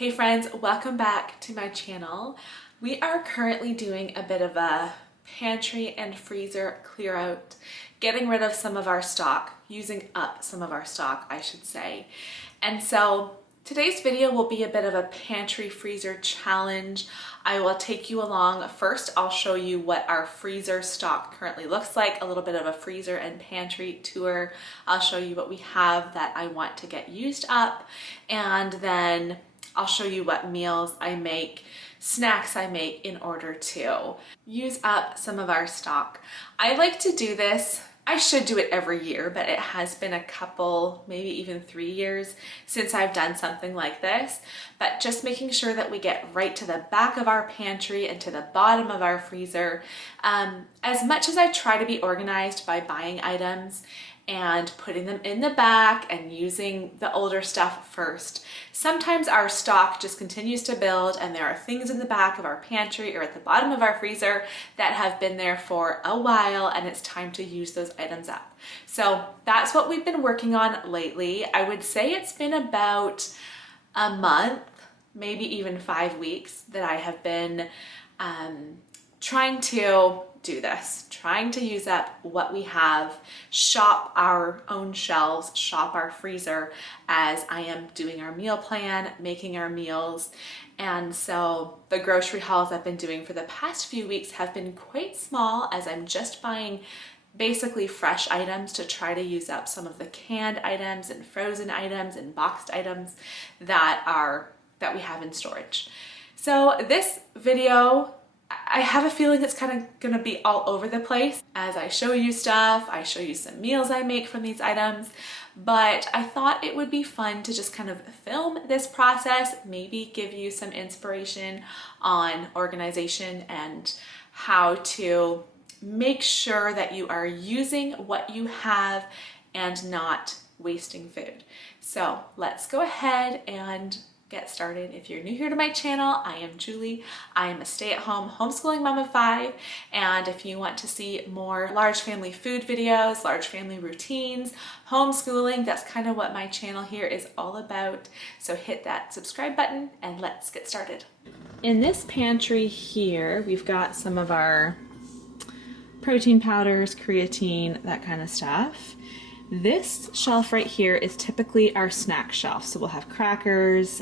Hey friends, welcome back to my channel. We are currently doing a bit of a pantry and freezer clear out, getting rid of some of our stock, using up some of our stock, I should say. And so today's video will be a bit of a pantry freezer challenge. I will take you along. First, I'll show you what our freezer stock currently looks like, a little bit of a freezer and pantry tour. I'll show you what we have that I want to get used up, and then I'll show you what meals I make, snacks I make in order to use up some of our stock. I like to do this. I should do it every year, but it has been a couple, maybe even 3 years since I've done something like this. But just making sure that we get right to the back of our pantry and to the bottom of our freezer. As much as I try to be organized by buying items and putting them in the back and using the older stuff first, sometimes our stock just continues to build and there are things in the back of our pantry or at the bottom of our freezer that have been there for a while, and it's time to use those items up. So that's what we've been working on lately. I would say it's been about a month, maybe even 5 weeks, that I have been trying to do this, trying to use up what we have, shop our own shelves, shop our freezer as I am doing our meal plan, making our meals. And so the grocery hauls I've been doing for the past few weeks have been quite small, as I'm just buying basically fresh items to try to use up some of the canned items and frozen items and boxed items that we have in storage. So this video, I have a feeling it's kind of gonna be all over the place as I show you stuff. I show you some meals I make from these items, but I thought it would be fun to just kind of film this process, maybe give you some inspiration on organization and how to make sure that you are using what you have and not wasting food. So let's go ahead and get started. If you're new here to my channel, I am Julie. I am a stay-at-home homeschooling mom of 5, and if you want to see more large family food videos, large family routines, homeschooling, that's kind of what my channel here is all about. So hit that subscribe button and let's get started. In this pantry here, we've got some of our protein powders, creatine, that kind of stuff. This shelf right here is typically our snack shelf. So we'll have crackers,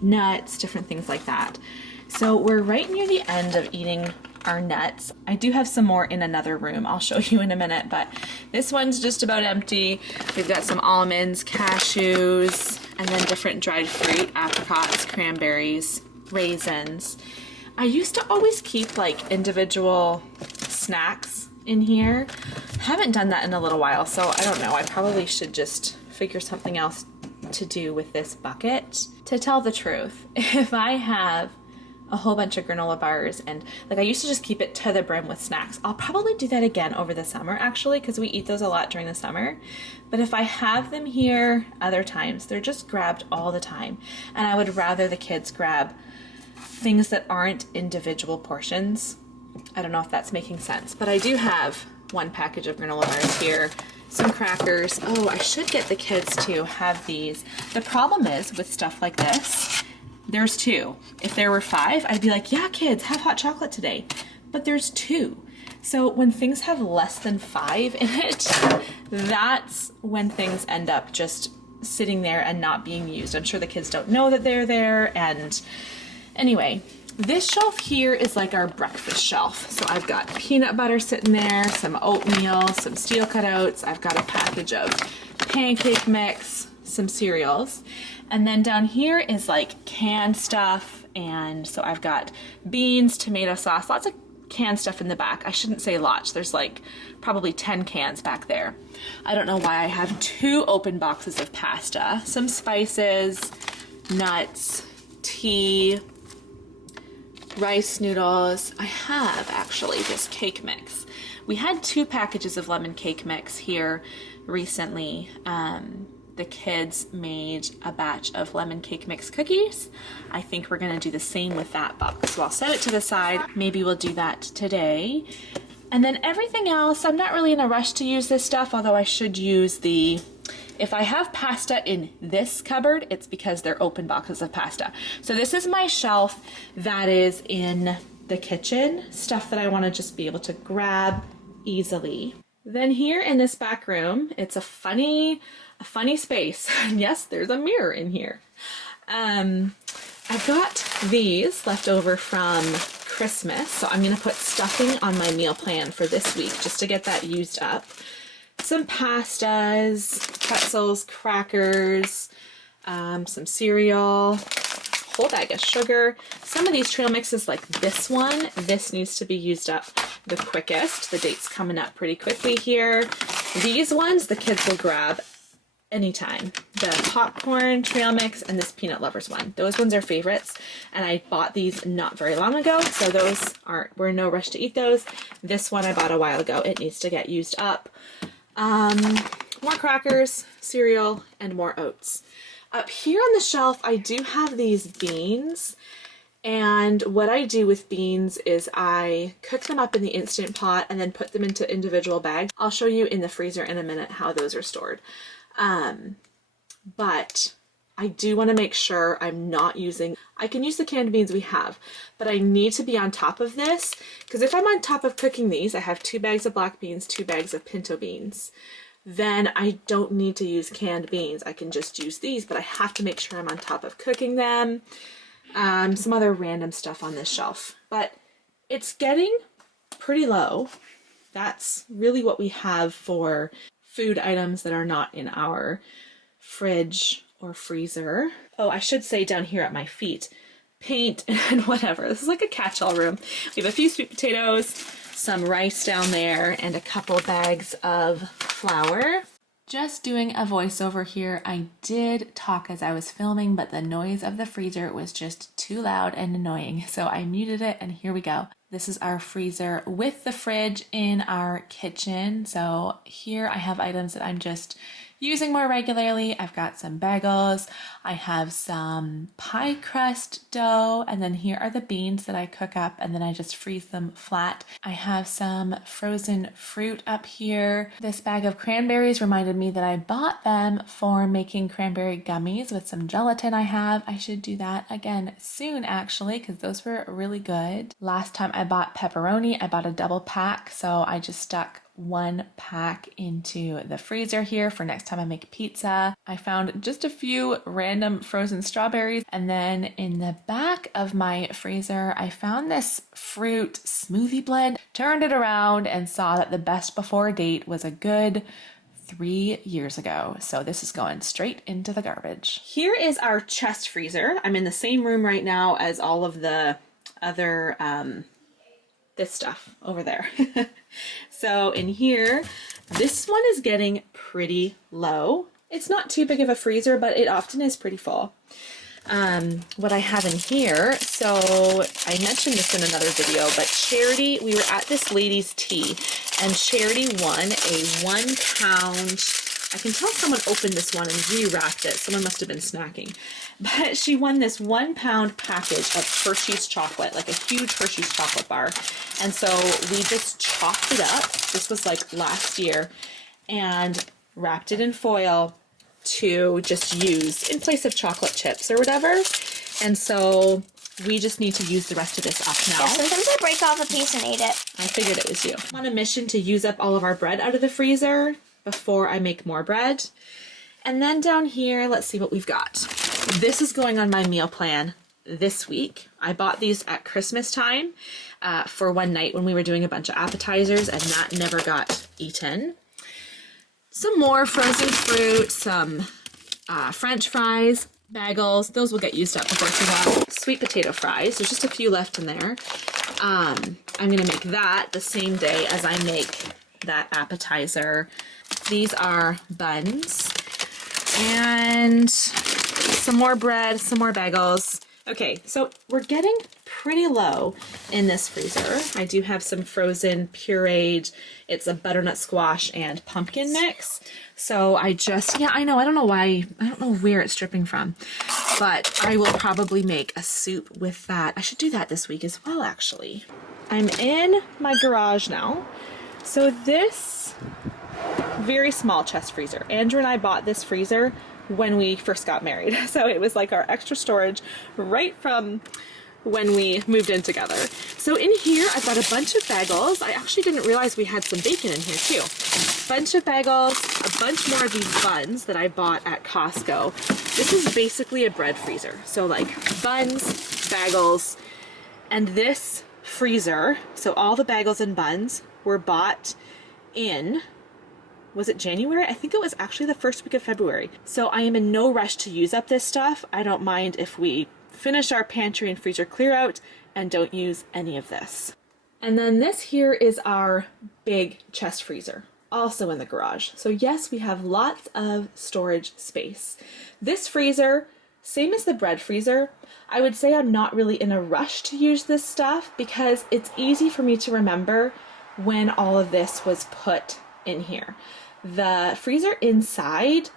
nuts, different things like that. So we're right near the end of eating our nuts. I do have some more in another room. I'll show you in a minute, but this one's just about empty. We've got some almonds, cashews, and then different dried fruit, apricots, cranberries, raisins. I used to always keep like individual snacks in here. Haven't done that in a little while, so I don't know. I probably should just figure something else to do with this bucket. To tell the truth, if I have a whole bunch of granola bars and like I used to just keep it to the brim with snacks, I'll probably do that again over the summer actually, because we eat those a lot during the summer. But if I have them here other times, they're just grabbed all the time, and I would rather the kids grab things that aren't individual portions. I don't know if that's making sense, but I do have one package of granola bars here, some crackers. Oh, I should get the kids to have these. The problem is with stuff like this, there's 2. If there were 5, I'd be like, yeah, kids, have hot chocolate today. But there's 2. So when things have less than 5 in it, that's when things end up just sitting there and not being used. I'm sure the kids don't know that they're there. And anyway, this shelf here is like our breakfast shelf. So I've got peanut butter sitting there, some oatmeal, some steel cutouts. I've got a package of pancake mix, some cereals. And then down here is like canned stuff. And so I've got beans, tomato sauce, lots of canned stuff in the back. I shouldn't say lots. There's like probably 10 cans back there. I don't know why I have 2 open boxes of pasta, some spices, nuts, tea, rice noodles. I have actually this cake mix. We had 2 packages of lemon cake mix here recently. The kids made a batch of lemon cake mix cookies. I think we're gonna do the same with that box. So I'll set it to the side. Maybe we'll do that today. And then everything else, I'm not really in a rush to use this stuff, although I should use the If I have pasta in this cupboard, it's because they're open boxes of pasta. So this is my shelf that is in the kitchen, stuff that I want to just be able to grab easily. Then here in this back room, it's a funny space. Yes, there's a mirror in here. I've got these left over from Christmas, so I'm going to put stuffing on my meal plan for this week just to get that used up. Some pastas, pretzels, crackers, some cereal, whole bag of sugar. Some of these trail mixes like this one, this needs to be used up the quickest. The date's coming up pretty quickly here. These ones the kids will grab anytime. The popcorn trail mix and this peanut lovers one. Those ones are favorites, and I bought these not very long ago, so those we're in no rush to eat those. This one I bought a while ago. It needs to get used up. More crackers, cereal, and more oats. Up here on the shelf, I do have these beans, and what I do with beans is I cook them up in the Instant Pot and then put them into individual bags. I'll show you in the freezer in a minute how those are stored. But I do want to make sure I'm not using, I can use the canned beans we have, but I need to be on top of this, because if I'm on top of cooking these, I have 2 bags of black beans, 2 bags of pinto beans. Then I don't need to use canned beans. I can just use these, but I have to make sure I'm on top of cooking them. Some other random stuff on this shelf, but it's getting pretty low. That's really what we have for food items that are not in our fridge or freezer. Oh, I should say down here at my feet, paint and whatever. This is like a catch-all room. We have a few sweet potatoes, some rice down there, and a couple bags of flour. Just doing a voiceover here. I did talk as I was filming, but the noise of the freezer was just too loud and annoying, so I muted it, and here we go. This is our freezer with the fridge in our kitchen. So here I have items that I'm just using more regularly. I've got some bagels, I have some pie crust dough, and then here are the beans that I cook up and then I just freeze them flat. I have some frozen fruit up here. This bag of cranberries reminded me that I bought them for making cranberry gummies with some gelatin I have. I should do that again soon actually, because those were really good. Last time I bought pepperoni, I bought a double pack, so I just stuck 1 pack into the freezer here for next time I make pizza. I found just a few random frozen strawberries, and then in the back of my freezer I found this fruit smoothie blend, turned it around and saw that the best before date was a good 3 years ago. So this is going straight into the garbage. Here is our chest freezer. I'm in the same room right now as all of the other this stuff over there. So in here, this one is getting pretty low. It's not too big of a freezer, but it often is pretty full. What I have in here, so I mentioned this in another video, but Charity, we were at this lady's tea, and Charity won a 1 pound, I can tell someone opened this one and rewrapped it. Someone must have been snacking. But she won this 1 pound package of Hershey's chocolate, like a huge Hershey's chocolate bar. And so we just chopped it up. This was like last year, and wrapped it in foil to just use in place of chocolate chips or whatever. And so we just need to use the rest of this up now. Yeah, sometimes I break off a piece and eat it. I figured it was you. I'm on a mission to use up all of our bread out of the freezer before I make more bread. And then down here, let's see what we've got. This is going on my meal plan this week. I bought these at Christmas time for one night when we were doing a bunch of appetizers, and that never got eaten. Some more frozen fruit, some French fries, bagels. Those will get used up before too long. Sweet potato fries. There's just a few left in there. I'm going to make that the same day as I make that appetizer. These are buns. And some more bread, some more bagels. Okay, so we're getting pretty low in this freezer. I do have some frozen pureed, it's a butternut squash and pumpkin mix. So I just, yeah, I know, I don't know why, I don't know where it's dripping from, but I will probably make a soup with that. I should do that this week as well, actually. I'm in my garage now. So this very small chest freezer. Andrew and I bought this freezer when we first got married. So it was like our extra storage right from when we moved in together. So in here, I've got a bunch of bagels. I actually didn't realize we had some bacon in here too. Bunch of bagels, a bunch more of these buns that I bought at Costco. This is basically a bread freezer. So like buns, bagels, and this freezer, so all the bagels and buns were bought in, was it January? I think it was actually the first week of February. So I am in no rush to use up this stuff. I don't mind if we finish our pantry and freezer clear out and don't use any of this. And then this here is our big chest freezer, also in the garage. So yes, we have lots of storage space. This freezer, same as the bread freezer, I would say I'm not really in a rush to use this stuff because it's easy for me to remember when all of this was put in here. The freezer inside,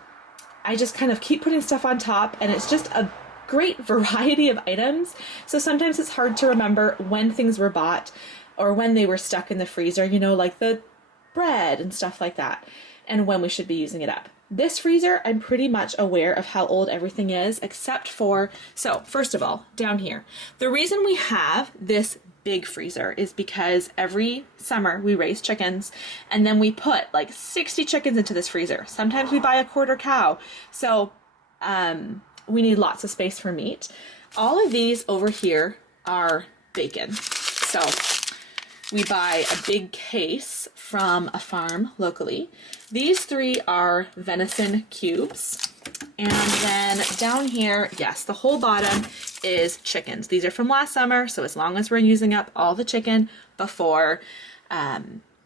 I just kind of keep putting stuff on top, and it's just a great variety of items. So sometimes it's hard to remember when things were bought or when they were stuck in the freezer, you know, like the bread and stuff like that, and when we should be using it up. This freezer, I'm pretty much aware of how old everything is, except for, so first of all, down here, the reason we have this big freezer is because every summer we raise chickens and then we put like 60 chickens into this freezer. Sometimes we buy a quarter cow. So, we need lots of space for meat. All of these over here are bacon. So we buy a big case from a farm locally. These three are venison cubes. And then down here, yes, the whole bottom is chickens. These are from last summer, so as long as we're using up all the chicken before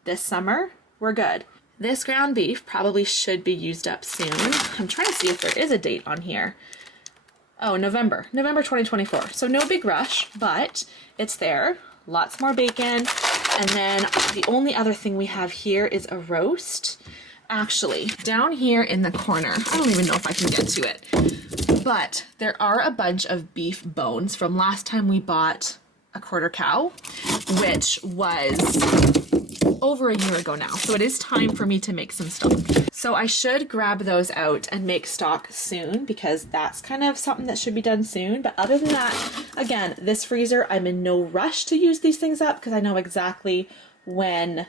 this summer, we're good. This ground beef probably should be used up soon. I'm trying to see if there is a date on here. Oh, November 2024. So no big rush, but it's there. Lots more bacon. And then the only other thing we have here is a roast. Actually, down here in the corner, I don't even know if I can get to it, but there are a bunch of beef bones from last time we bought a quarter cow, which was over a year ago now. So it is time for me to make some stock. So I should grab those out and make stock soon because that's kind of something that should be done soon. But other than that, again, this freezer, I'm in no rush to use these things up because I know exactly when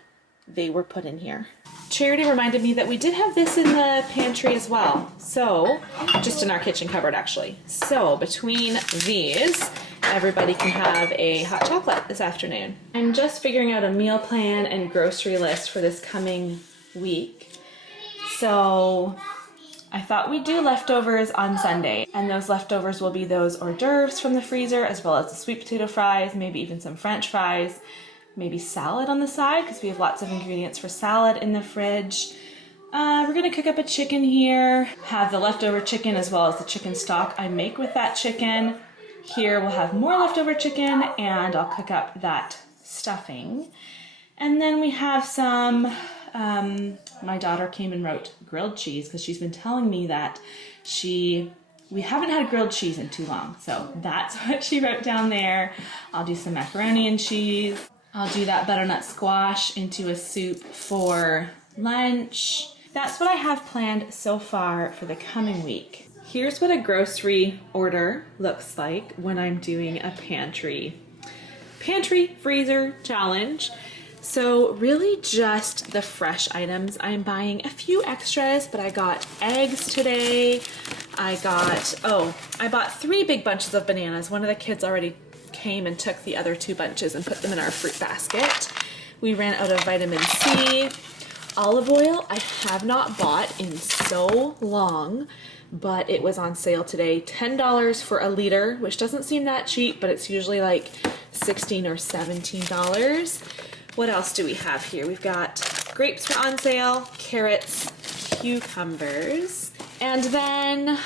they were put in here. Charity reminded me that we did have this in the pantry as well. So, just in our kitchen cupboard actually. So between these, everybody can have a hot chocolate this afternoon. I'm just figuring out a meal plan and grocery list for this coming week. So I thought we'd do leftovers on Sunday, and those leftovers will be those hors d'oeuvres from the freezer, as well as the sweet potato fries, maybe even some French fries, maybe salad on the side, because we have lots of ingredients for salad in the fridge. We're gonna cook up a chicken here, have the leftover chicken as well as the chicken stock I make with that chicken. Here we'll have more leftover chicken, and I'll cook up that stuffing. And then we have some, my daughter came and wrote grilled cheese because she's been telling me that we haven't had grilled cheese in too long. So that's what she wrote down there. I'll do some macaroni and cheese. I'll do that butternut squash into a soup for lunch. That's what I have planned so far for the coming week. Here's what a grocery order looks like when I'm doing a pantry freezer challenge. So really just the fresh items. I'm buying a few extras, but I got eggs today. I bought 3 big bunches of bananas. One of the kids already came and took the other 2 bunches and put them in our fruit basket. We ran out of vitamin C. Olive oil I have not bought in so long, but it was on sale today. $10 for a liter, which doesn't seem that cheap, but it's usually like $16 or $17. What else do we have here? We've got grapes are on sale, carrots, cucumbers, and then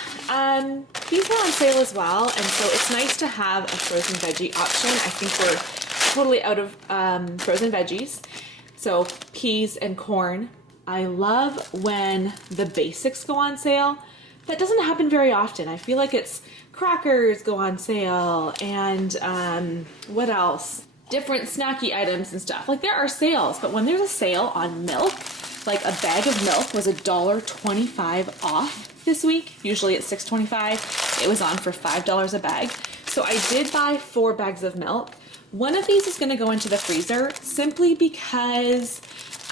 these are on sale as well, and so it's nice to have a frozen veggie option. I think we're totally out of frozen veggies. So peas and corn. I love when the basics go on sale. That doesn't happen very often. I feel like it's crackers go on sale and what else? Different snacky items and stuff. Like there are sales, but when there's a sale on milk, Like a bag of milk was $1.25 off this week. Usually it's $6.25. It was on for $5 a bag. So I did buy 4 bags of milk. One of these is going to go into the freezer simply because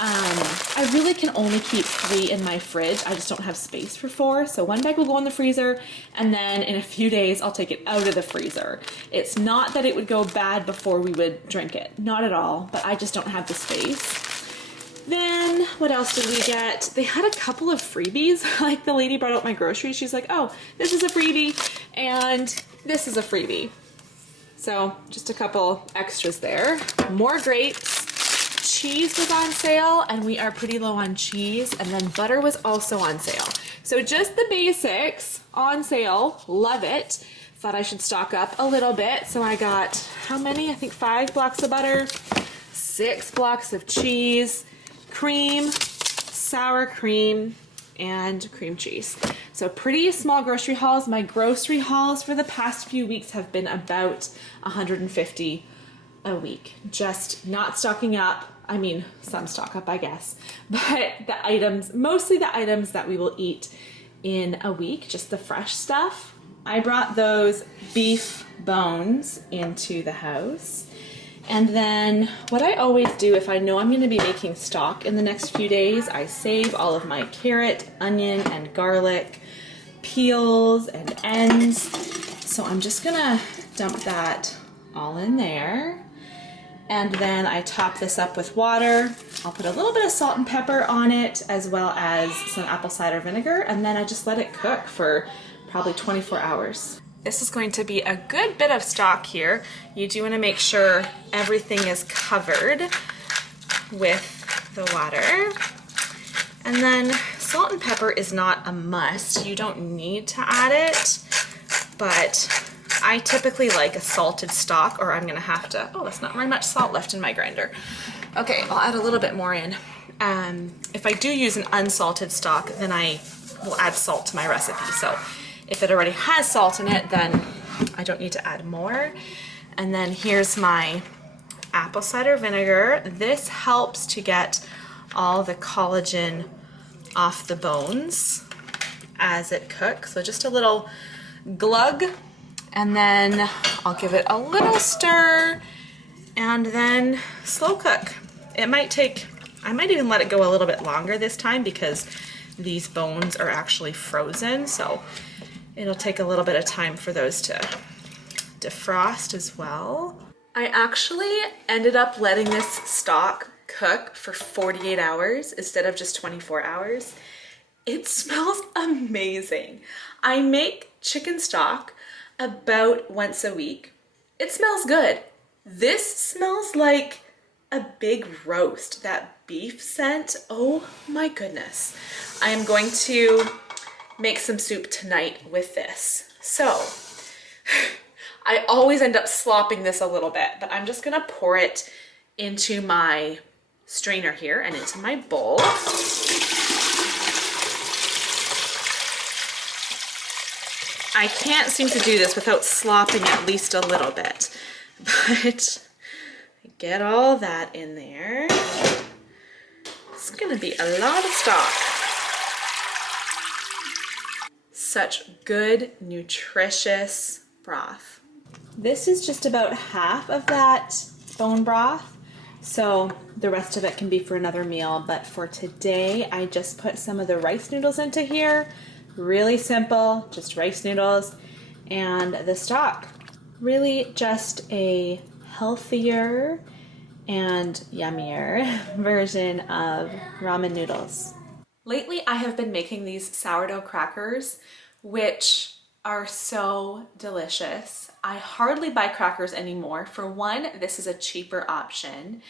I really can only keep 3 in my fridge. I just don't have space for 4. So 1 bag will go in the freezer, and then in a few days I'll take it out of the freezer. It's not that it would go bad before we would drink it. Not at all, but I just don't have the space. Then what else did we get? They had a couple of freebies. Like the lady brought out my groceries. She's like, oh, this is a freebie and this is a freebie. So just a couple extras there. More grapes. Cheese was on sale, and we are pretty low on cheese. And then butter was also on sale. So just the basics on sale. Love it. Thought I should stock up a little bit. So I got, how many? I think 5 blocks of butter, 6 blocks of cheese, cream, sour cream, and cream cheese. So pretty small grocery hauls. My grocery hauls for the past few weeks have been about $150 a week. Just not stocking up. I mean, some stock up, I guess, but the items, mostly the items that we will eat in a week, just the fresh stuff. I brought those beef bones into the house. And then what I always do if I know I'm going to be making stock in the next few days, I save all of my carrot, onion, and garlic peels and ends. So I'm just going to dump that all in there. And then I top this up with water. I'll put a little bit of salt and pepper on it, as well as some apple cider vinegar, and then I just let it cook for probably 24 hours. This is going to be a good bit of stock here. You do want to make sure everything is covered with the water. And then salt and pepper is not a must. You don't need to add it, but I typically like a salted stock, or I'm gonna have to, oh, that's not very much salt left in my grinder. Okay, I'll add a little bit more in. If I do use an unsalted stock, then I will add salt to my recipe. So if it already has salt in it, then I don't need to add more. And then here's my apple cider vinegar. This helps to get all the collagen off the bones as it cooks. So just a little glug. And then I'll give it a little stir and then slow cook. It might take, I might even let it go a little bit longer this time because these bones are actually frozen. So it'll take a little bit of time for those to defrost as well. I actually ended up letting this stock cook for 48 hours instead of just 24 hours. It smells amazing. I make chicken stock about once a week. It smells good. This smells like a big roast. That beef scent, oh my goodness. I am going to make some soup tonight with this. So I always end up slopping this a little bit, but I'm just gonna pour it into my strainer here and into my bowl. I can't seem to do this without slopping at least a little bit, but get all that in there. It's gonna be a lot of stock. Such good, nutritious broth. This is just about half of that bone broth, so the rest of it can be for another meal, but for today, I just put some of the rice noodles into here. Really simple, just rice noodles and the stock. Really just a healthier and yummier version of ramen noodles. Lately, I have been making these sourdough crackers, which are so delicious. I hardly buy crackers anymore. For one, this is a cheaper option,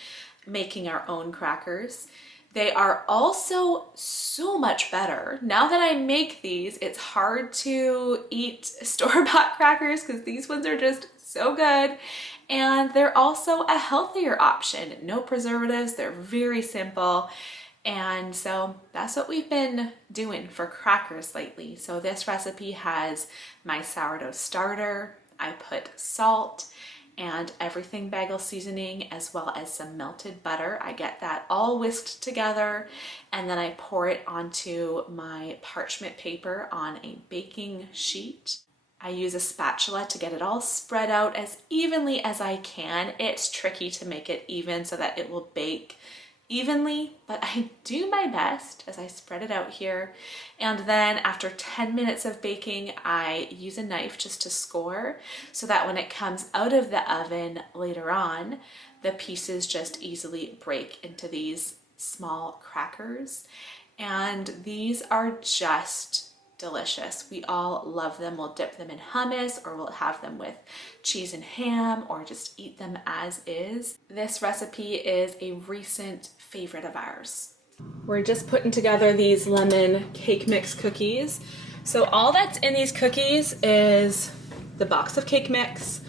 making our own crackers. They are also so much better. Now that I make these, it's hard to eat store-bought crackers because these ones are just so good. And they're also a healthier option. No preservatives, they're very simple. And so that's what we've been doing for crackers lately. So this recipe has my sourdough starter. I put salt and everything bagel seasoning, as well as some melted butter. I get that all whisked together, and then I pour it onto my parchment paper on a baking sheet. I use a spatula to get it all spread out as evenly as I can. It's tricky to make it even so that it will bake evenly, but I do my best as I spread it out here. And then after 10 minutes of baking, I use a knife just to score so that when it comes out of the oven later on, the pieces just easily break into these small crackers. And these are just delicious. We all love them. We'll dip them in hummus, or we'll have them with cheese and ham, or just eat them as is. This recipe is a recent favorite of ours. We're just putting together these lemon cake mix cookies. So all that's in these cookies is the box of cake mix,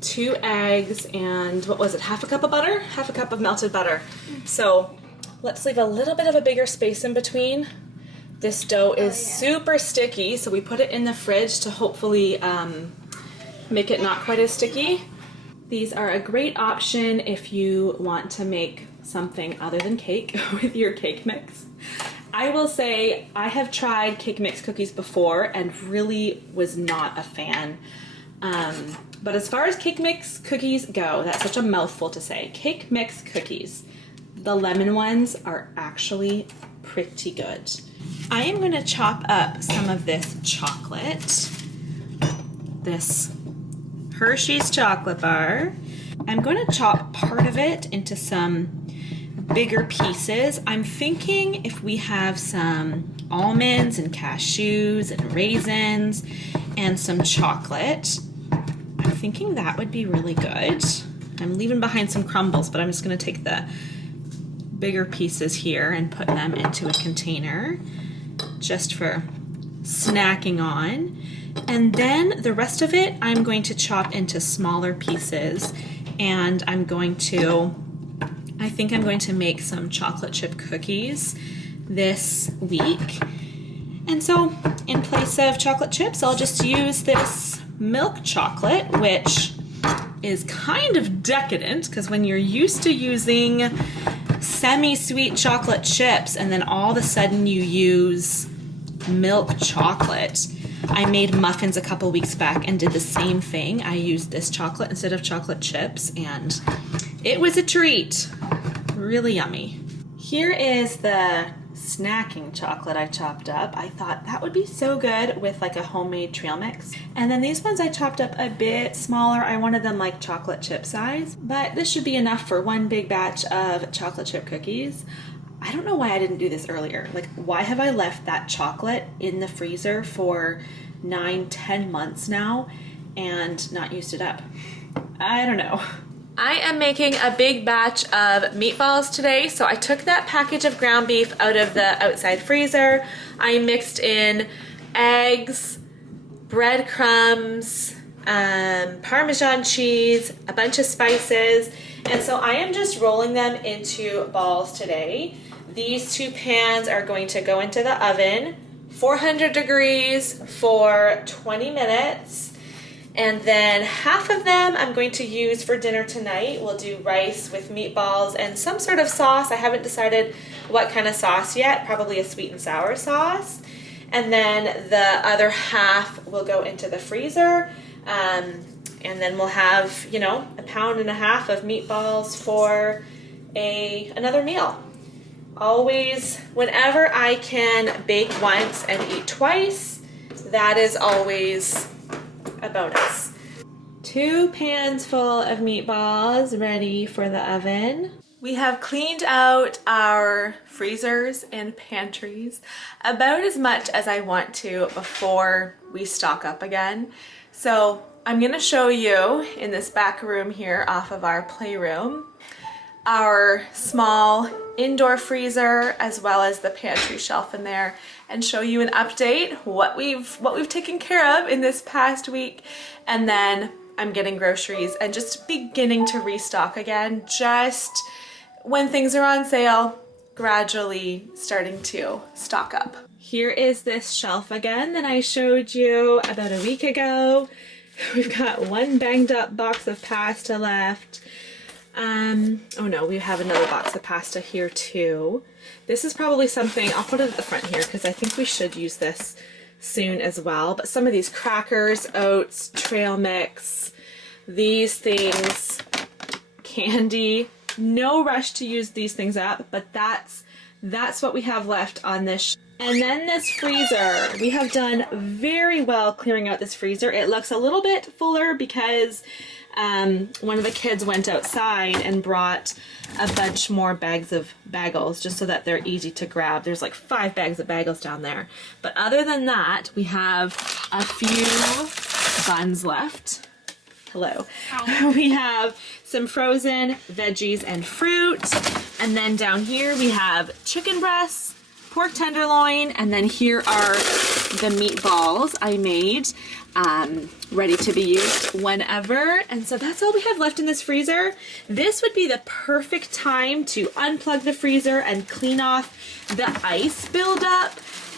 2 eggs, and what was it, half a cup of butter? Half a cup of melted butter. So let's leave a little bit of a bigger space in between. This dough is super sticky, so we put it in the fridge to hopefully make it not quite as sticky. These are a great option if you want to make something other than cake with your cake mix. I will say I have tried cake mix cookies before and really was not a fan. But as far as cake mix cookies go, that's such a mouthful to say. Cake mix cookies, the lemon ones are actually pretty good. I am going to chop up some of this chocolate, this Hershey's chocolate bar. I'm going to chop part of it into some bigger pieces. I'm thinking if we have some almonds and cashews and raisins and some chocolate, I'm thinking that would be really good. I'm leaving behind some crumbles, but I'm just going to take the bigger pieces here and put them into a container just for snacking on. And then the rest of it I'm going to chop into smaller pieces, and I think I'm going to make some chocolate chip cookies this week. And so in place of chocolate chips, I'll just use this milk chocolate, which is kind of decadent because when you're used to using semi-sweet chocolate chips and then all of a sudden you use milk chocolate. I made muffins a couple weeks back and did the same thing. I used this chocolate instead of chocolate chips, and it was a treat. Really yummy. Here is the snacking chocolate I chopped up. I thought that would be so good with like a homemade trail mix. And then these ones I chopped up a bit smaller. I wanted them like chocolate chip size, but this should be enough for one big batch of chocolate chip cookies. I don't know why I didn't do this earlier. Like, why have I left that chocolate in the freezer for 9-10 months now and not used it up? I don't know. I am making a big batch of meatballs today. So I took that package of ground beef out of the outside freezer. I mixed in eggs, breadcrumbs, Parmesan cheese, a bunch of spices. And so I am just rolling them into balls today. These 2 pans are going to go into the oven, 400 degrees for 20 minutes. And then half of them I'm going to use for dinner tonight. We'll do rice with meatballs and some sort of sauce. I haven't decided what kind of sauce yet, probably a sweet and sour sauce. And then the other half will go into the freezer. And then we'll have, you know, 1.5 pounds of meatballs for another meal. Always, whenever I can bake once and eat twice, that is always a bonus. 2 pans full of meatballs ready for the oven. We have cleaned out our freezers and pantries about as much as I want to before we stock up again. So I'm gonna show you in this back room here off of our playroom our small indoor freezer as well as the pantry shelf in there, and show you an update what we've taken care of in this past week. And then I'm getting groceries and just beginning to restock again, just when things are on sale, gradually starting to stock up. Here is this shelf again that I showed you about a week ago. We've got one banged up box of pasta left. Oh no, we have another box of pasta here too. This is probably something, I'll put it at the front here because I think we should use this soon as well. But some of these crackers, oats, trail mix, these things, candy. No rush to use these things up, but that's what we have left on this. And then this freezer, we have done very well clearing out this freezer. It looks a little bit fuller because one of the kids went outside and brought a bunch more bags of bagels just so that they're easy to grab. There's like 5 bags of bagels down there. But other than that, we have a few buns left. Hello. Hi. We have some frozen veggies and fruit. And then down here we have chicken breasts, pork tenderloin, and then here are the meatballs I made, ready to be used whenever. And so that's all we have left in this freezer. This would be the perfect time to unplug the freezer and clean off the ice buildup.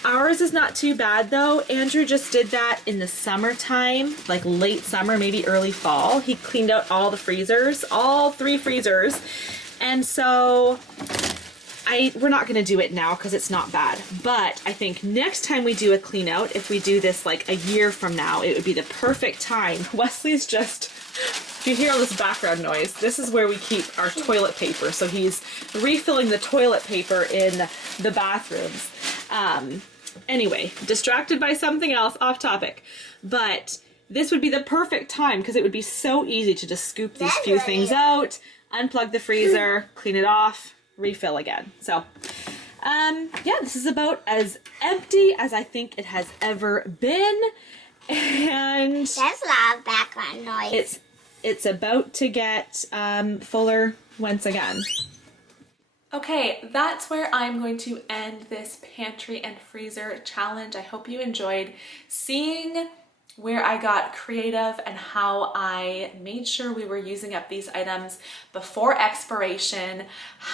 Ours is not too bad though. Andrew just did that in the summertime, like late summer, maybe early fall. He cleaned out all the freezers, all 3 freezers. And so we're not gonna do it now because it's not bad. But I think next time we do a clean out, if we do this like a year from now, it would be the perfect time. Wesley's just, if you hear all this background noise, this is where we keep our toilet paper. So he's refilling the toilet paper in the bathrooms. Anyway, distracted by something else, off topic. But this would be the perfect time because it would be so easy to just scoop these few things out, unplug the freezer, clean it off, refill again. So, yeah, this is about as empty as I think it has ever been. And there's a lot of background noise. It's about to get fuller once again. Okay, that's where I'm going to end this pantry and freezer challenge. I hope you enjoyed seeing where I got creative and how I made sure we were using up these items before expiration.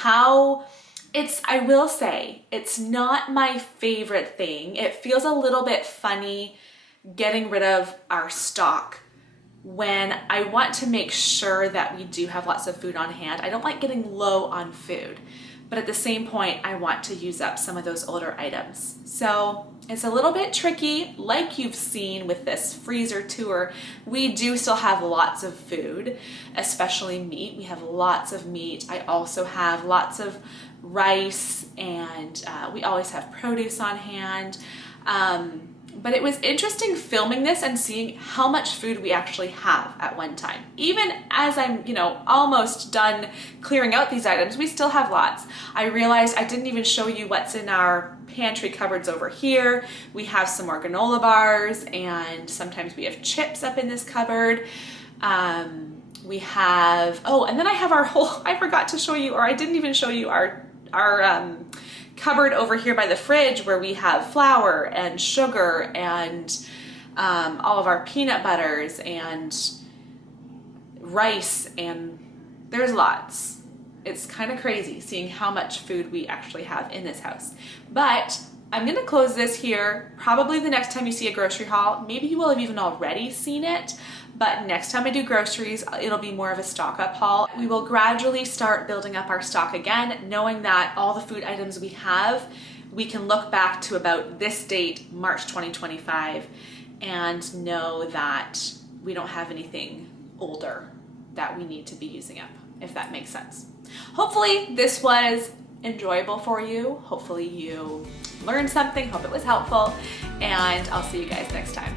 I will say, it's not my favorite thing. It feels a little bit funny getting rid of our stock when I want to make sure that we do have lots of food on hand. I don't like getting low on food, but at the same point, I want to use up some of those older items. So it's a little bit tricky. Like you've seen with this freezer tour, we do still have lots of food, especially meat. We have lots of meat. I also have lots of rice, and we always have produce on hand. But it was interesting filming this and seeing how much food we actually have at one time. Even as I'm, almost done clearing out these items, we still have lots. I realized I didn't even show you what's in our pantry cupboards over here. We have some more granola bars, and sometimes we have chips up in this cupboard. We have, and then I have I forgot to show you, or I didn't even show you our cupboard over here by the fridge where we have flour and sugar and all of our peanut butters and rice, and there's lots. It's kind of crazy seeing how much food we actually have in this house. But I'm gonna close this here. Probably the next time you see a grocery haul, maybe you will have even already seen it, but next time I do groceries, it'll be more of a stock up haul. We will gradually start building up our stock again, knowing that all the food items we have, we can look back to about this date, March 2025, and know that we don't have anything older that we need to be using up, if that makes sense. Hopefully this was enjoyable for you. Hopefully you learned something. Hope it was helpful, and I'll see you guys next time.